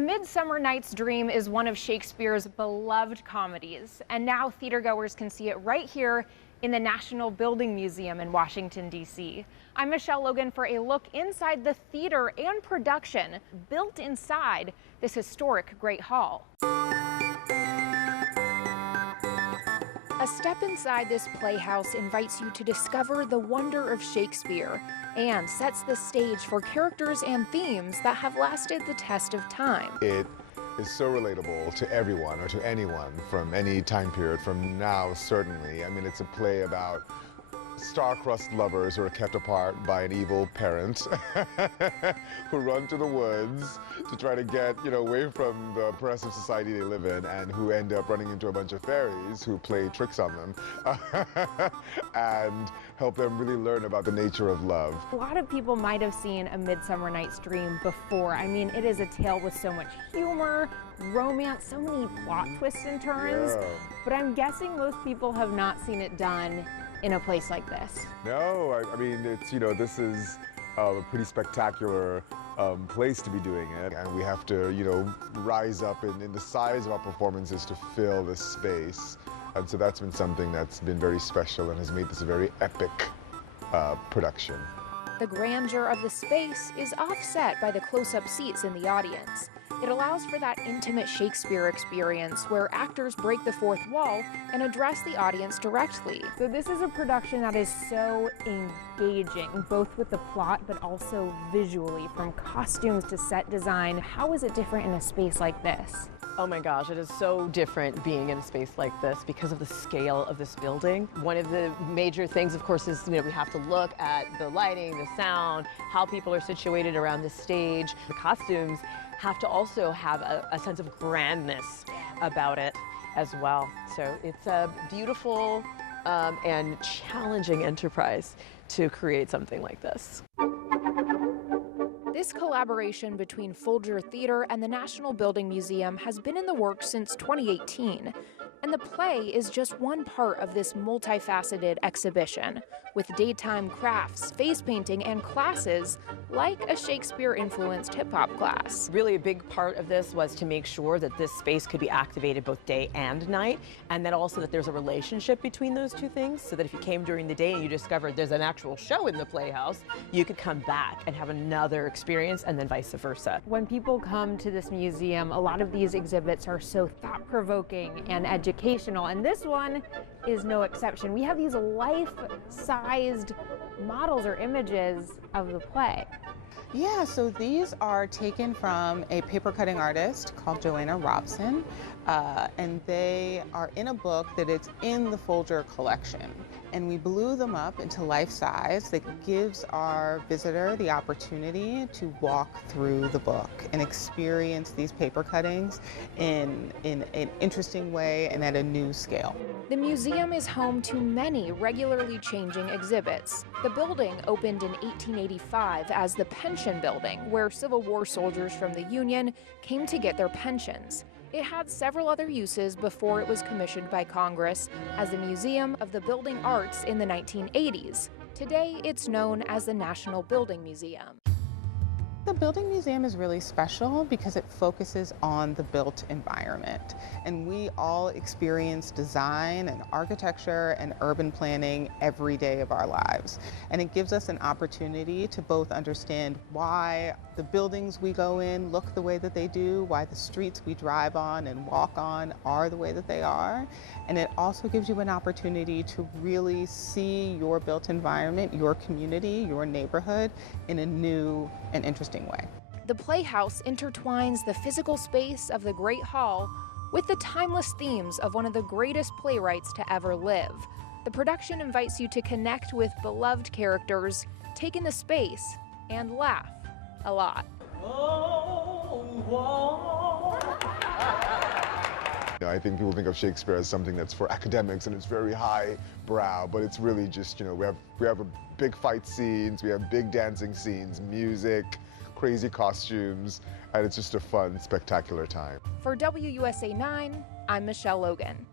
A Midsummer Night's Dream is one of Shakespeare's beloved comedies, and now theatergoers can see it right here in the National Building Museum in Washington, D.C. I'm Michelle Logan for a look inside the theater and production built inside this historic Great Hall. A step inside this playhouse invites you to discover the wonder of Shakespeare and sets the stage for characters and themes that have lasted the test of time. It is so relatable to everyone or to anyone from any time period, from now certainly. I mean, it's a play about star-crossed lovers who are kept apart by an evil parent who run to the woods to try to get, away from the oppressive society they live in, and who end up running into a bunch of fairies who play tricks on them and help them really learn about the nature of love. A lot of people might have seen A Midsummer Night's Dream before. I mean, it is a tale with so much humor, romance, so many plot twists and turns, but I'm guessing most people have not seen it done in a place like this. No, I mean, it's, this is a pretty spectacular place to be doing it, and we have to, rise up in the size of our performances to fill this space. And so that's been something that's been very special and has made this a very epic production. The grandeur of the space is offset by the close-up seats in the audience. It allows for that intimate Shakespeare experience where actors break the fourth wall and address the audience directly. So this is a production that is so engaging, both with the plot but also visually, from costumes to set design. How is it different in a space like this? Oh my gosh, it is so different being in a space like this because of the scale of this building. One of the major things, of course, is we have to look at the lighting, the sound, how people are situated around the stage. The costumes have to also have a sense of grandness about it as well. So it's a beautiful and challenging enterprise to create something like this. This collaboration between Folger Theater and the National Building Museum has been in the works since 2018, and the play is just one part of this multifaceted exhibition, with daytime crafts, face painting, and classes like a Shakespeare-influenced hip-hop class. Really a big part of this was to make sure that this space could be activated both day and night, and then also that there's a relationship between those two things, so that if you came during the day and you discovered there's an actual show in the Playhouse, you could come back and have another experience, and then vice versa. When people come to this museum, a lot of these exhibits are so thought-provoking and educational, and this one is no exception. We have these life-sized models or images of the play. Yeah, so these are taken from a paper cutting artist called Joanna Robson, and they are in a book that is in the Folger collection. And we blew them up into life size that gives our visitor the opportunity to walk through the book and experience these paper cuttings in an interesting way and at a new scale. The museum is home to many regularly changing exhibits. The building opened in 1885 as the Pension Building, where Civil War soldiers from the Union came to get their pensions. It had several other uses before it was commissioned by Congress as the Museum of the Building Arts in the 1980s. Today, it's known as the National Building Museum. The Building Museum is really special because it focuses on the built environment. And we all experience design and architecture and urban planning every day of our lives. And it gives us an opportunity to both understand why the buildings we go in look the way that they do, why the streets we drive on and walk on are the way that they are. And it also gives you an opportunity to really see your built environment, your community, your neighborhood in a new and interesting way. The Playhouse intertwines the physical space of the Great Hall with the timeless themes of one of the greatest playwrights to ever live. The production invites you to connect with beloved characters, take in the space, and laugh a lot. I think people think of Shakespeare as something that's for academics and it's very high brow, but it's really just, we have a big fight scenes, we have big dancing scenes, music, crazy costumes, and it's just a fun, spectacular time. For WUSA 9, I'm Michelle Logan.